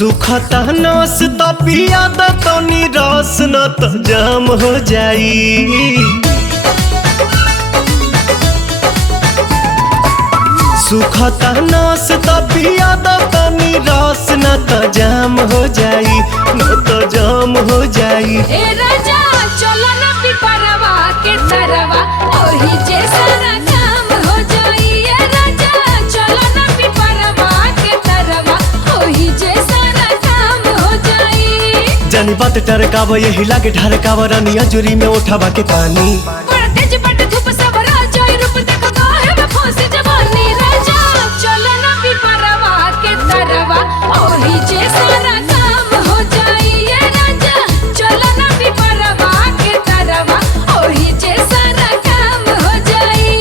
सुखता नस त पिया द तनी रस न त जाम हो जाई। सुखता नस त पिया द तनी रस न त जाम हो जाई, न त जाम हो जाई। ए राजा चलो ना पिपरवा के तरवा ओही जे सारा काम हो जाई। ए राजा चलो ना पिपरवा के तरवा ओही जे सारा काम हो जाई। जानी बात टरकाव यही लागे ढरकाव रानिया जुरी में उठावा के पानी। बड़ा तेज बट धूप सबरा जाई रूप देखो काहे में फंसी जवानी। राजा चलो ना पिपरवा के तरवा ओही जे सारा काम हो जाई। ए राजा चलो ना पिपरवा के तरवा ओही जे सारा काम हो जाई।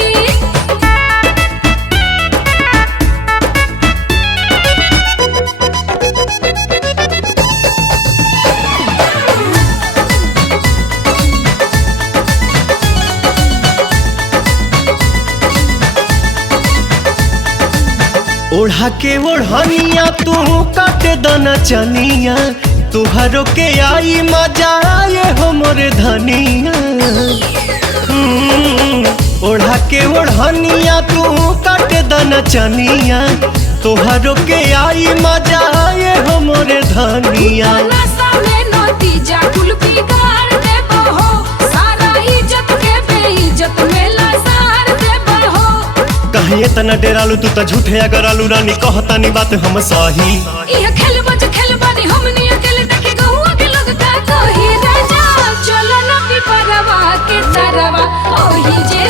ओढ़ा के ओढ़निया तू काटे दना चनिया, तुहरो के आई मजा आए हो मोरे धनिया। ओढ़ा के ओढ़निया तू काटे दना चनिया, तुहरो के आई मजा आए हो मोरे धनिया। नशा में नतीजा कुल बिगाड़ देबो हो, सारा इज्जत के बेइज्जत में लसार देबो हो। कहीं इतना डेरालू तू त झूठे अगर आलू रानी कहतानी बात हम सही। इह खेलबो जे खेलबानी हमनी अकेले देखे गहुआ के लोग का कही। राजा चलो ना पिपरवा के तरवा ओही जे